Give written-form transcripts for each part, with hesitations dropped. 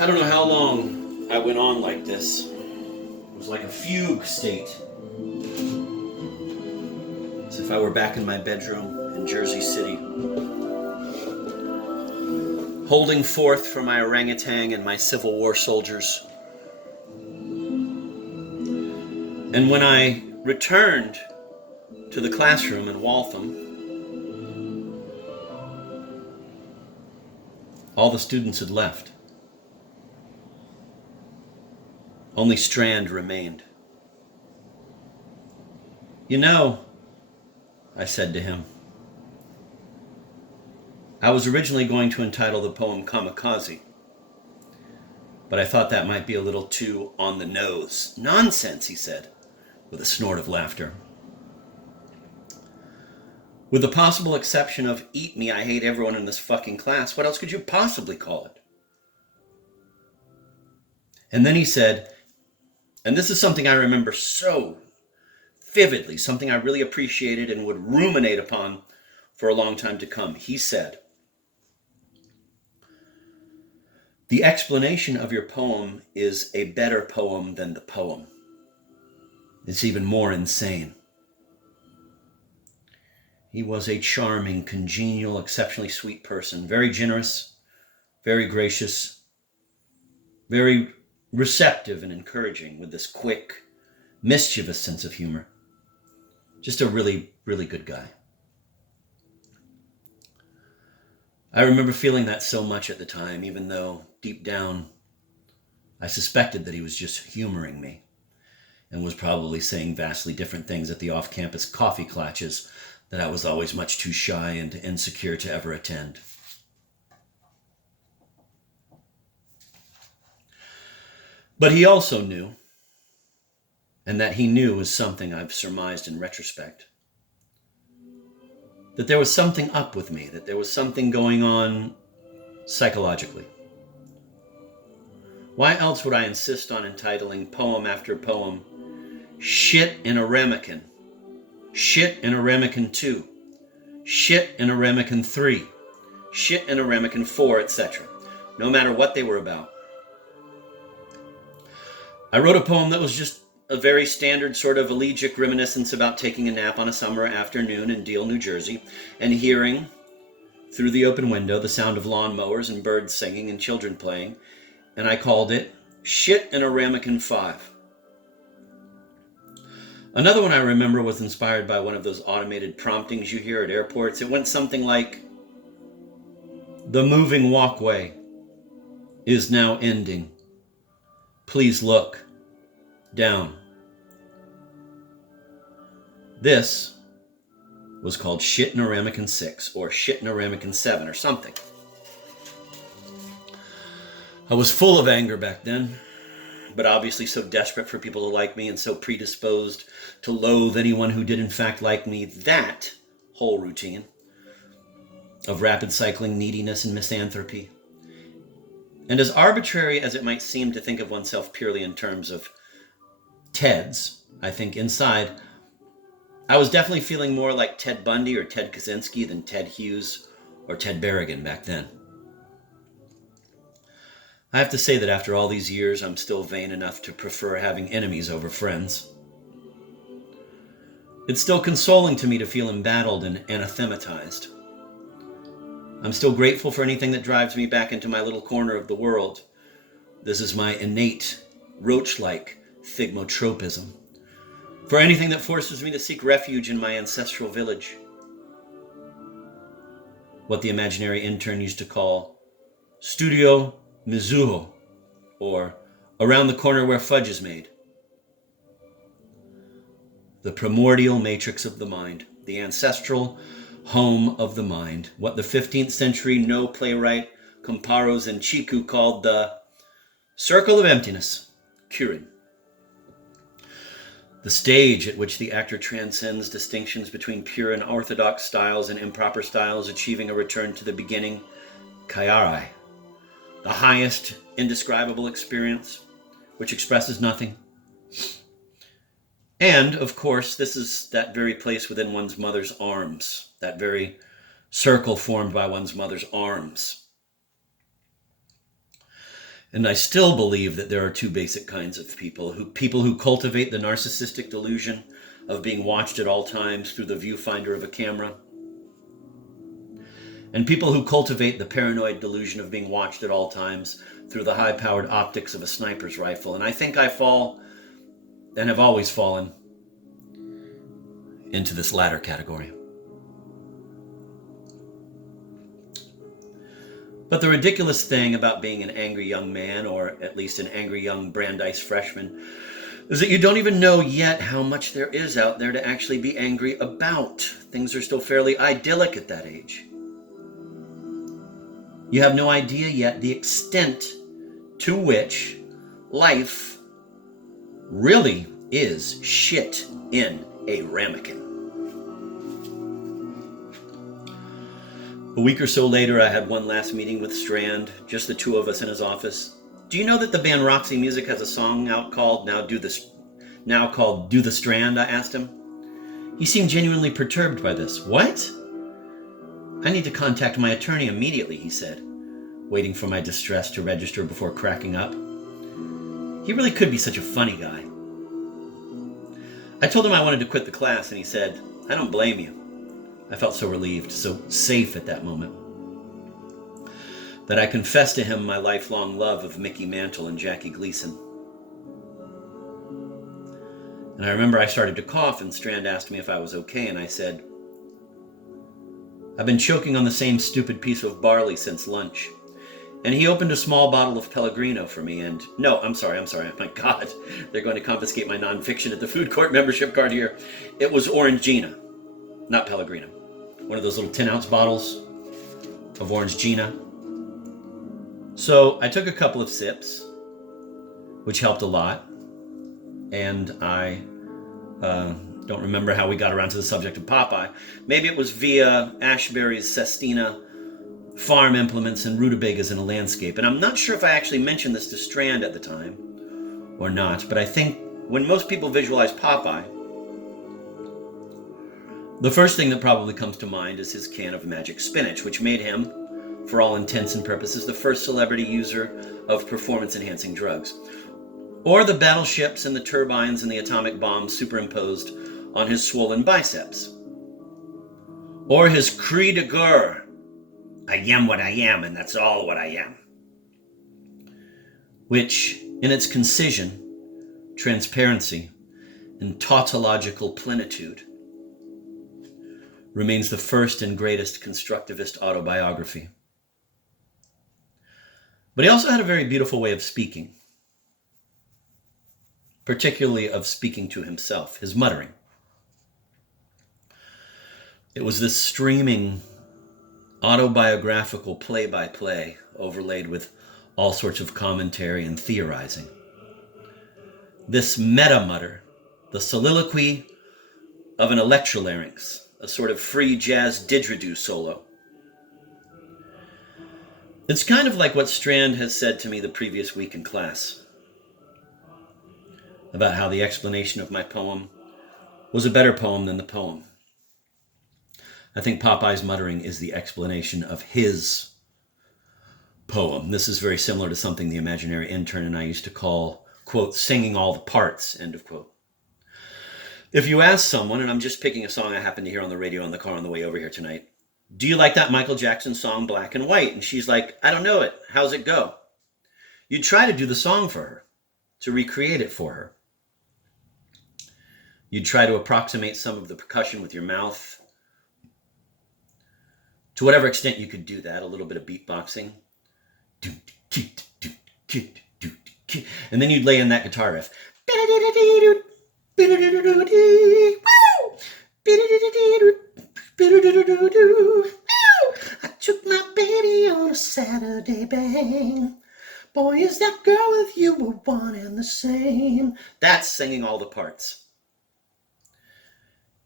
I don't know how long I went on like this. It was like a fugue state. As if I were back in my bedroom in Jersey City, holding forth for my orangutan and my Civil War soldiers. And when I returned to the classroom in Waltham, all the students had left. Only Strand remained. "You know," I said to him, "I was originally going to entitle the poem Kamikaze, but I thought that might be a little too on the nose." "Nonsense," he said, with a snort of laughter. "With the possible exception of Eat Me, I Hate Everyone in This Fucking Class, what else could you possibly call it?" And then he said, and this is something I remember so vividly, something I really appreciated and would ruminate upon for a long time to come. He said, "The explanation of your poem is a better poem than the poem. It's even more insane." He was a charming, congenial, exceptionally sweet person, very generous, very gracious, very receptive and encouraging, with this quick, mischievous sense of humor. Just a really, really good guy. I remember feeling that so much at the time, even though deep down I suspected that he was just humoring me and was probably saying vastly different things at the off-campus coffee clatches that I was always much too shy and insecure to ever attend. But he also knew, and that he knew is something I've surmised in retrospect, that there was something up with me, that there was something going on psychologically. Why else would I insist on entitling poem after poem Shit in a Ramekin, Shit in a Ramekin 2, Shit in a Ramekin 3, Shit in a Ramekin 4, etc., no matter what they were about? I wrote a poem that was just a very standard sort of elegiac reminiscence about taking a nap on a summer afternoon in Deal, New Jersey, and hearing, through the open window, the sound of lawnmowers and birds singing and children playing, and I called it Shit in a Ramekin 5. Another one I remember was inspired by one of those automated promptings you hear at airports. It went something like, "The moving walkway is now ending. Please look down." This was called Shit in a Ramekin 6 or Shit in a Ramekin 7 or something. I was full of anger back then, but obviously so desperate for people to like me and so predisposed to loathe anyone who did in fact like me. That whole routine of rapid cycling neediness and misanthropy, and as arbitrary as it might seem to think of oneself purely in terms of Teds, I think inside I was definitely feeling more like Ted Bundy or Ted Kaczynski than Ted Hughes or Ted Berrigan back then. I have to say that after all these years, I'm still vain enough to prefer having enemies over friends. It's still consoling to me to feel embattled and anathematized. I'm still grateful for anything that drives me back into my little corner of the world. This is my innate, roach-like thigmotropism. For anything that forces me to seek refuge in my ancestral village. What the imaginary intern used to call Studio Mizuho, or around the corner where fudge is made. The primordial matrix of the mind, the ancestral home of the mind, what the 15th century no playwright Comparo Zenchiku called the circle of emptiness, Kirin. The stage at which the actor transcends distinctions between pure and orthodox styles and improper styles, achieving a return to the beginning, Kairai. The highest indescribable experience, which expresses nothing. And, of course, this is that very place within one's mother's arms, that very circle formed by one's mother's arms. And I still believe that there are two basic kinds of people who cultivate the narcissistic delusion of being watched at all times through the viewfinder of a camera, and people who cultivate the paranoid delusion of being watched at all times through the high-powered optics of a sniper's rifle. And I think I fall, and have always fallen, into this latter category. But the ridiculous thing about being an angry young man, or at least an angry young Brandeis freshman, is that you don't even know yet how much there is out there to actually be angry about. Things are still fairly idyllic at that age. You have no idea yet the extent to which life really is shit in a ramekin. A week or so later, I had one last meeting with Strand, just the two of us in his office. Do you know that the band Roxy Music has a song out called Do the Strand? I asked him. He seemed genuinely perturbed by this. What? I need to contact my attorney immediately, he said, waiting for my distress to register before cracking up. He really could be such a funny guy. I told him I wanted to quit the class, and he said, I don't blame you. I felt so relieved, so safe at that moment, that I confessed to him my lifelong love of Mickey Mantle and Jackie Gleason. And I remember I started to cough, and Strand asked me if I was okay, and I said, I've been choking on the same stupid piece of barley since lunch. And he opened a small bottle of Pellegrino for me, and no, I'm sorry, oh my God, they're going to confiscate my nonfiction at the food court membership card here. It was Orangina, not Pellegrino. One of those little 10-ounce bottles of Orangina. So I took a couple of sips, which helped a lot. And I don't remember how we got around to the subject of Popeye. Maybe it was via Ashbury's Sestina farm implements and rutabagas in a landscape. And I'm not sure if I actually mentioned this to Strand at the time or not, but I think when most people visualize Popeye, the first thing that probably comes to mind is his can of magic spinach, which made him, for all intents and purposes, the first celebrity user of performance-enhancing drugs. Or the battleships and the turbines and the atomic bombs superimposed on his swollen biceps. Or his cri de guerre, I am what I am, and that's all what I am. Which, in its concision, transparency, and tautological plenitude, remains the first and greatest constructivist autobiography. But he also had a very beautiful way of speaking, particularly of speaking to himself, his muttering. It was this streaming, autobiographical play-by-play overlaid with all sorts of commentary and theorizing. This meta-mutter, the soliloquy of an electrolarynx, a sort of free jazz didgeridoo solo. It's kind of like what Strand has said to me the previous week in class about how the explanation of my poem was a better poem than the poem. I think Popeye's muttering is the explanation of his poem. This is very similar to something the imaginary intern and I used to call, quote, singing all the parts, end of quote. If you ask someone, and I'm just picking a song I happened to hear on the radio in the car on the way over here tonight, do you like that Michael Jackson song, Black and White? And she's like, I don't know it. How's it go? You try to do the song for her, to recreate it for her. You'd try to approximate some of the percussion with your mouth. To whatever extent you could do that, a little bit of beatboxing. And then you'd lay in that guitar riff. I took my baby on a Saturday bang. Boy, is that girl with you were one and the same. That's singing all the parts.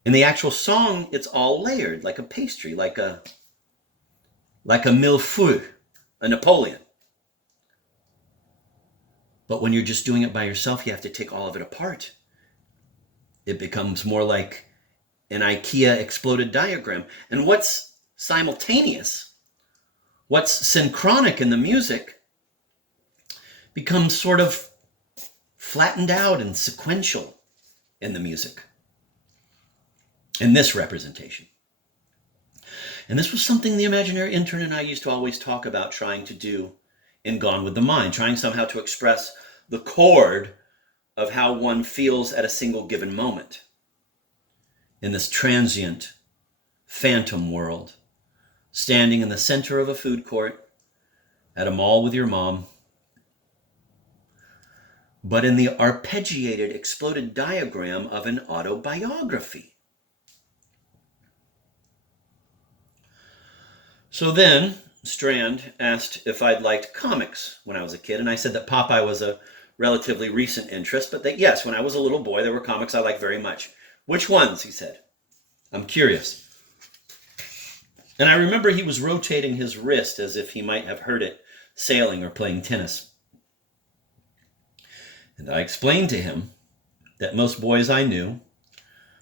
In the actual song, it's all layered, like a pastry, like a millefeuille, a Napoleon. But when you're just doing it by yourself, you have to take all of it apart. It becomes more like an IKEA exploded diagram. And what's simultaneous, what's synchronic in the music, becomes sort of flattened out and sequential in the music, in this representation. And this was something the imaginary intern and I used to always talk about trying to do in Gone with the Mind, trying somehow to express the chord of how one feels at a single given moment in this transient phantom world, standing in the center of a food court at a mall with your mom, but in the arpeggiated, exploded diagram of an autobiography. So then Strand asked if I'd liked comics when I was a kid, and I said that Popeye was a relatively recent interest, but that yes, when I was a little boy, there were comics I liked very much. Which ones, he said. I'm curious. And I remember he was rotating his wrist as if he might have hurt it sailing or playing tennis. And I explained to him that most boys I knew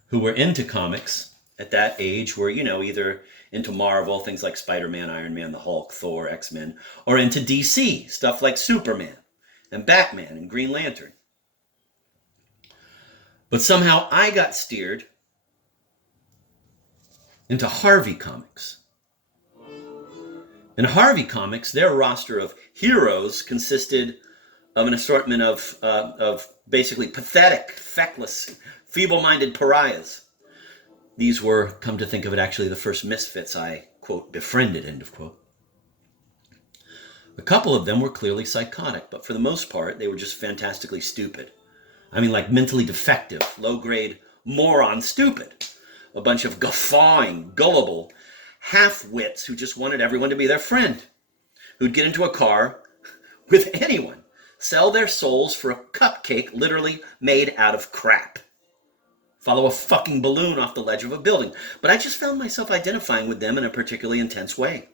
who were into comics at that age were, either into Marvel, things like Spider-Man, Iron Man, the Hulk, Thor, X-Men, or into DC, stuff like Superman and Batman and Green Lantern. But somehow I got steered into Harvey Comics. In Harvey Comics, their roster of heroes consisted of an assortment of basically pathetic, feckless, feeble-minded pariahs. These were, come to think of it, actually the first misfits I, quote, befriended, end of quote. A couple of them were clearly psychotic, but for the most part, they were just fantastically stupid. I mean, like mentally defective, low-grade, moron stupid. A bunch of guffawing, gullible half-wits who just wanted everyone to be their friend, who'd get into a car with anyone, sell their souls for a cupcake literally made out of crap, follow a fucking balloon off the ledge of a building. But I just found myself identifying with them in a particularly intense way.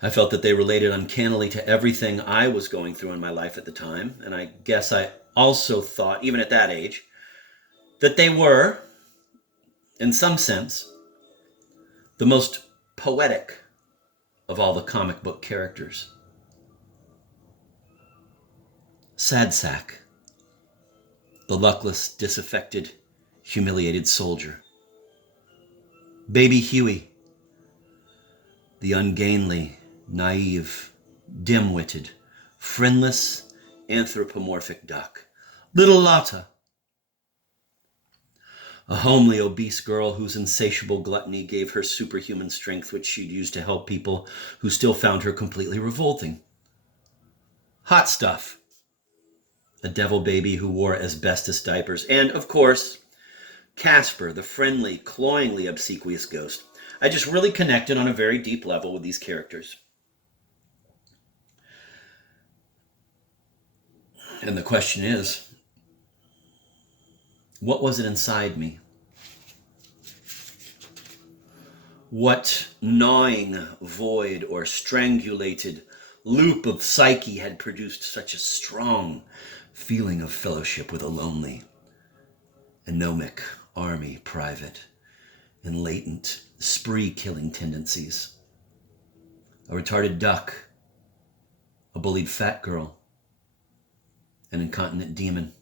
I felt that they related uncannily to everything I was going through in my life at the time, and I guess I also thought, even at that age, that they were, in some sense, the most poetic of all the comic book characters. Sad Sack, the luckless, disaffected, humiliated soldier. Baby Huey, the ungainly, naive, dim-witted, friendless, anthropomorphic duck. Little Lotta, a homely, obese girl whose insatiable gluttony gave her superhuman strength, which she'd use to help people who still found her completely revolting. Hot Stuff, a devil baby who wore asbestos diapers. And, of course, Casper, the friendly, cloyingly obsequious ghost. I just really connected on a very deep level with these characters. And the question is, what was it inside me? What gnawing void or strangulated loop of psyche had produced such a strong feeling of fellowship with a lonely, anomic army private and latent spree-killing tendencies? A retarded duck, a bullied fat girl, an incontinent demon,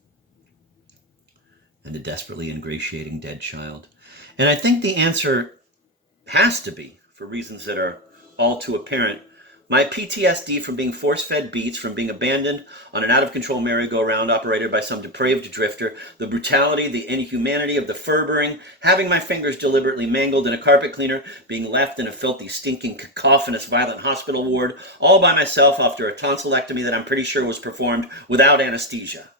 and a desperately ingratiating dead child. And I think the answer has to be, for reasons that are all too apparent, my PTSD from being force-fed beats, from being abandoned on an out-of-control merry-go-round operated by some depraved drifter, the brutality, the inhumanity of the fur-burning, having my fingers deliberately mangled in a carpet cleaner, being left in a filthy, stinking, cacophonous, violent hospital ward, all by myself after a tonsillectomy that I'm pretty sure was performed without anesthesia.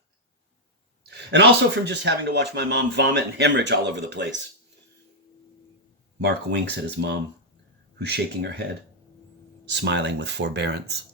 And also from just having to watch my mom vomit and hemorrhage all over the place. Mark winks at his mom, who's shaking her head, smiling with forbearance.